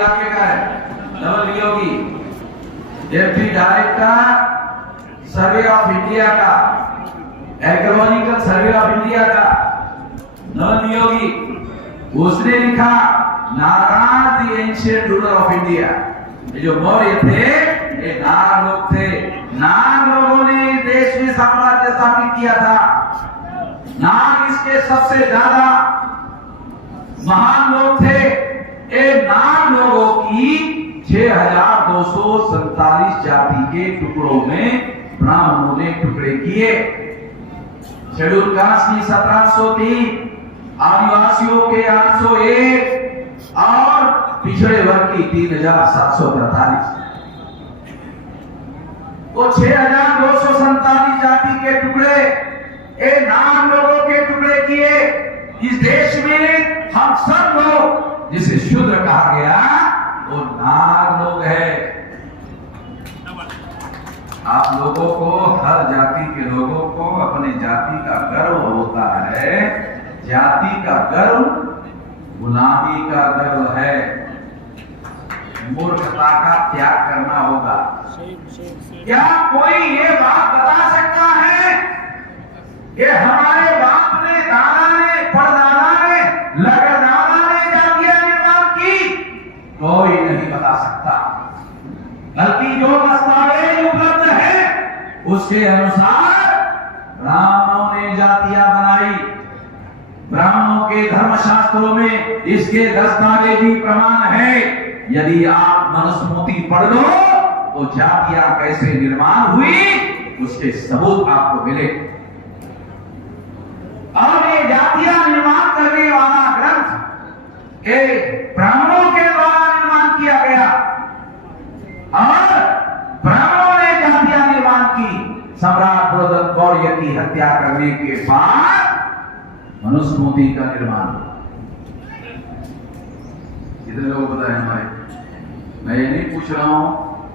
इलाके का है, Naval Viyogi, deputy director survey of India का, आर्कियोलॉजिकल सर्वे ऑफ इंडिया का नवल वियोगी, उसने लिखा नागार the ancient ruler of India. ये जो मौर्य थे ये नाग लोग थे। नाग लोगों ने देश में साम्राज्य स्थापित किया था। नाग इसके सबसे ज्यादा महान लोग थे। ये नाग लोगों की 6247 जाति के टुकड़ों में ब्राह्मणों ने टुकड़े किए। शेड्यूल कास्ट की 1703, आदिवासियों के 801 और पिछड़े वर्ग की 3743। तो 6247 जाति के टुकड़े ये नाग लोगों के टुकड़े किए। इस देश में हम सब लोग जिसे शूद्र कहा गया वो नाग लोग है। आप लोगों को, हर जाति के लोगों को अपने जाति का गर्व होता है। जाति का गर्व गुलामी का गर्व है। मूर्खता का त्याग करना होगा। क्या कोई ये बात बता सकता है कि हमारे बाप ने, दादा ने, परदादा ने, लगदादा ने जातियां निर्माण की? कोई नहीं बता सकता। बल्कि जो दस्तावेज उपलब्ध है उसके अनुसार ब्राह्मणों ने जातियां बनाई। ब्राह्मणों के धर्मशास्त्रों में इसके दस्तावेजी प्रमाण है। यदि आप मनुस्मृति पढ़ लो तो जातियां कैसे निर्माण हुई उसके सबूत आपको मिले। और ये जातियां निर्माण करने वाला ग्रंथ ब्राह्मणों के द्वारा निर्माण किया गया और ब्राह्मणों ने जातियां निर्माण की। सम्राट बृहद्रथ मौर्य की हत्या करने के बाद मनुस्मृति का निर्माण। कितने लोग पता है हमारे? मैं ये नहीं पूछ रहा हूं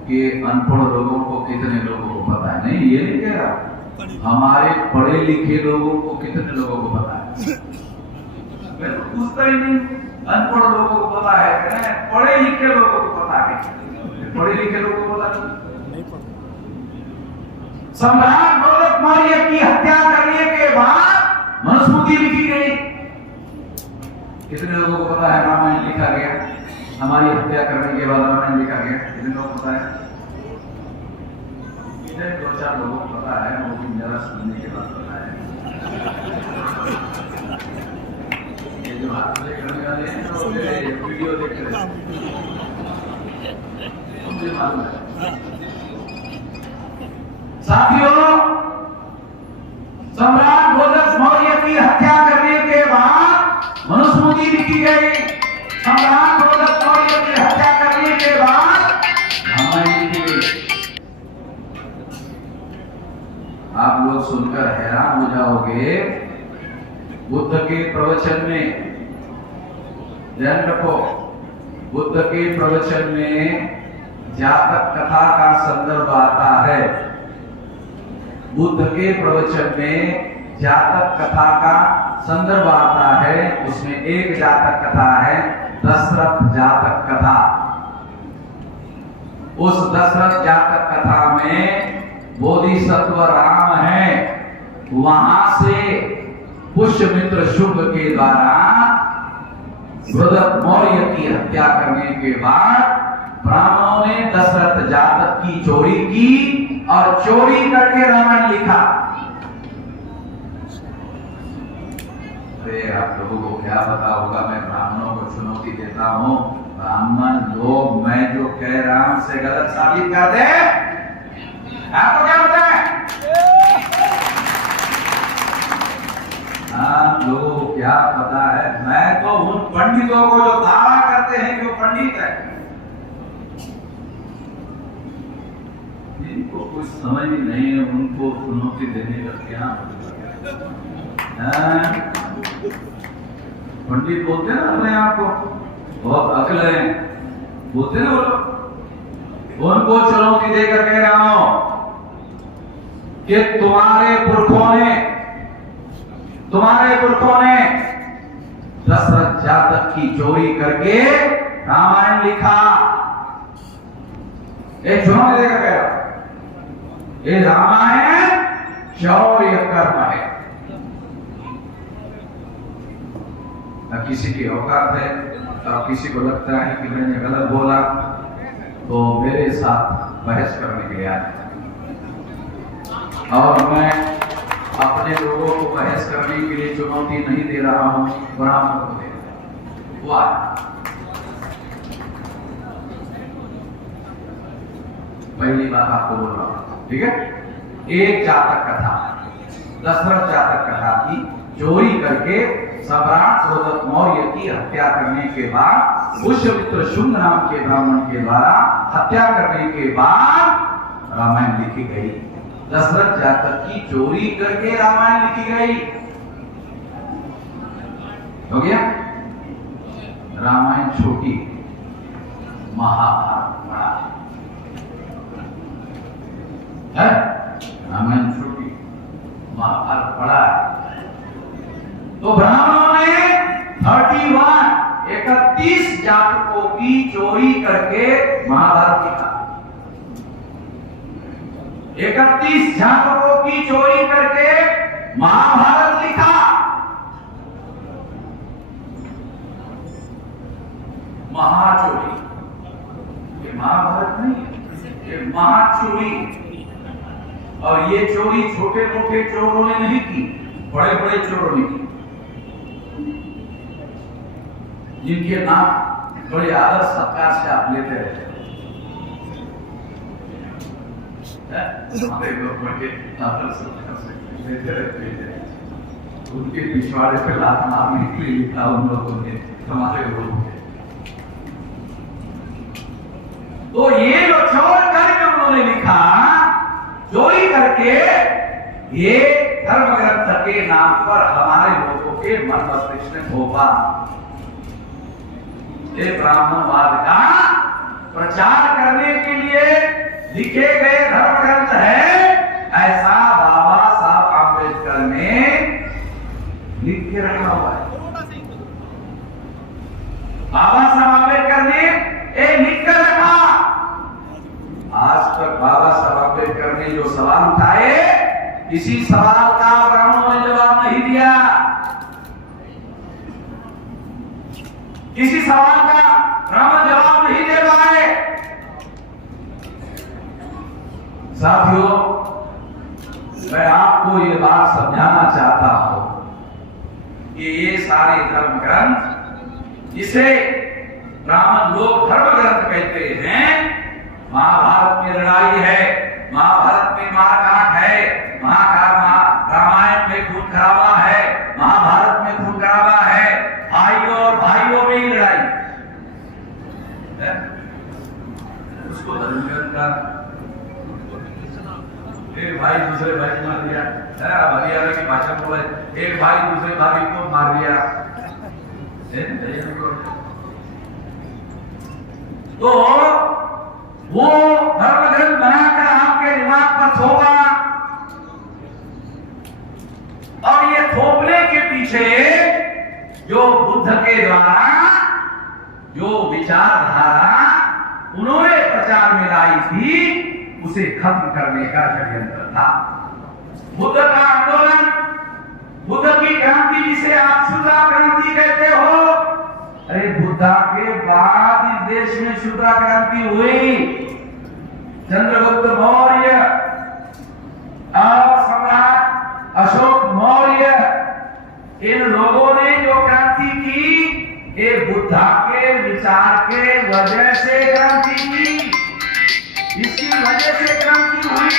कि अनपढ़ लोगों को कितने लोगों को पता है, नहीं ये नहीं कह रहा। हमारे पढ़े लिखे लोगों को कितने लोगों को पता है? मैं तो पूछता ही नहीं। अनपढ़ लोगों को पता है, पढ़े लिखे लोगों को पता है। पढ़े लिखे लोगों को पता नहीं। सम्राट बृहद्रथ मौर्य की हत्या करने के बाद मनुस्मृति लिखी गई। कितने लोगों को पता है रामायण लिखा गया? हमारी हत्या करने के बाद रामायण लिखा गया। कितने लोगों को पता है? दो चार लोगों को पता है, वो भी जरा सुनने के बाद पता है। ये जो हाथ करने वाले हैं वो वीडियो देख रहे हैं, मुझे मालूम है। साथियों, सम्राट बृहद्रथ मौर्य की हत्या करने के बाद मनुस्मृति लिखी गई। सम्राट बृहद्रथ मौर्य की हत्या करने के बाद रामायण लिखी गई। आप लोग सुनकर हैरान हो जाओगे। बुद्ध के प्रवचन में, ध्यान रखो, बुद्ध के प्रवचन में जातक कथा का संदर्भ आता है। बुद्ध के प्रवचन में जातक कथा का संदर्भ आता है। उसमें एक जातक कथा है, दशरथ जातक कथा। उस दशरथ जातक कथा में बोधिसत्व राम है। वहां से पुष्यमित्र शुक्ल के द्वारा बृहद्रथ मौर्य की हत्या करने के बाद ब्राह्मणों ने दशरथ जातक की चोरी की और चोरी करके रामायण लिखा। अरे आप लोगों को क्या पता होगा? मैं ब्राह्मणों को चुनौती देता हूं। ब्राह्मण लोग मैं जो कह रहा हूं से गलत साबित कर दे। आपको क्या पता है? आप लोगों को क्या पता है? मैं तो उन पंडितों को जो दावा करते हैं जो पंडित है, जिनको कुछ समझ ही नहीं है, उनको चुनौती देने का क्या? पंडित बोलते हैं ना अपने आप को बहुत अकल है, बोलते हैं वो लोग। उनको चुनौती देकर कह रहा हूं कि तुम्हारे पुरखों ने दशरथ जातक की चोरी करके रामायण लिखा। एक चुनौती देकर कह रहा, ये रामायण शौर्य कर्म है। अब किसी की औकात है, अब किसी को लगता है कि मैंने गलत बोला तो मेरे साथ बहस करने के लिए आए, और मैं अपने लोगों को बहस करने के लिए चुनौती नहीं दे रहा हूं, ब्राह्मण को दे रहा हूं। पहली बात आपको बोल रहा हूं, ठीक है। एक जातक कथा, दशरथ जातक कथा की, चोरी करके सम्राट द्रौपद मौर्य की हत्या करने के बाद, पुष्यमित्र शुंग नाम के ब्राह्मण के द्वारा हत्या करने के बाद रामायण लिखी गई। दशरथ जातक की चोरी करके रामायण लिखी गई। हो गया। रामायण छोटी, महाभारत बड़ा है। रामायण छोटी, महाभारत बड़ा है। तो ब्राह्मणों ने 31 जातकों की चोरी करके महाभारत लिखा। 31 जातकों की चोरी करके महाभारत लिखा। महाचोरी, ये महाभारत नहीं है, ये महाचोरी। और ये चोरी छोटे मोटे चोरों ने नहीं की, बड़े बड़े चोरों ने की, जिनके नाम बड़े आदर सत्कार से आप लेते रहते हैं। हमारे लोग बड़े आदर सत्कार से लेते रहते हैं। उनके पिछवाड़े पे लात मारने के लिए लिखा उन लोगों ने, हमारे लोगों ने। तो ये जो चोर करके उन्होंने लिखा, चोरी करके, ये धर्म ग्रंथ के नाम पर हमारे लोगों के मन मस्तिष्क में थोपा। ये ब्राह्मणवाद का प्रचार करने के लिए लिखे गए धर्म ग्रंथ है, ऐसा बाबा साहब आंबेडकर ने लिख के रखा हुआ है। बाबा साहब आंबेडकर ने ये लिख कर रखा। आज तक बाबा साहब आंबेडकर ने जो सवाल उठाए, किसी सवाल का ब्राह्मणों ने जवाब नहीं दिया। किसी सवाल का ब्राह्मण जवाब नहीं दे पाए। साथियों, मैं आपको ये बात समझाना चाहता हूं कि ये सारे धर्म ग्रंथ, जिसे ब्राह्मण लोग धर्म ग्रंथ कहते हैं, महाभारत में लड़ाई है, महाभारत में मारकाट है, रामायण में खून खराबा है, महाभारत में खून खराबा है, भाइयों और भाइयों में ही लड़ाई है। उसको धर्म ग्रंथ का एक भाई दूसरे भाई को मार दिया, हरियाणा की भाषा बोले, एक भाई दूसरे भाई को मार दिया। तो वो धर्म ग्रंथ बनाकर आपके दिमाग पर थोपा, और ये थोपने के पीछे जो बुद्ध के द्वारा जो विचारधारा उन्होंने प्रचार में लाई थी, उसे खत्म करने का षड्यंत्र था। बुद्ध का आंदोलन, बुद्ध की क्रांति, जिसे आप शुद्धा क्रांति कहते हो, अरे बुद्धा के बाद इस देश में शुद्धा क्रांति हुई। चंद्रगुप्त मौर्य और सम्राट अशोक मौर्य, इन लोगों ने जो क्रांति की, ये बुद्धा के विचार के वजह से क्रांति की, इसकी वजह से क्रांति हुई।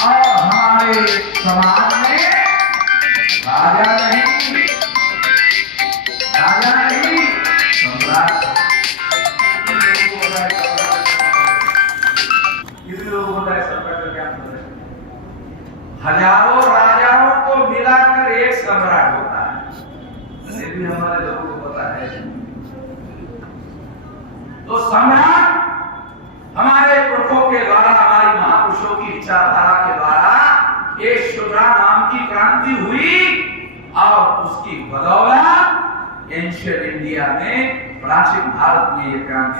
और हमारे समाज में राजा नहीं, सम्राट। कितने लोग होता है सम्राट का क्या मतलब है? हजारों राजाओं को मिलाकर एक सम्राट होता है। ये भी हमारे लोगों को पता है। तो सम्राट हमारे पुरखों के द्वारा, हमारी महापुरुषों की विचारधारा के द्वारा एक शुद्रा नाम की क्रांति हुई, और उसकी बदौलत एंशियंट इंडिया में प्राचीन भारत में ये काम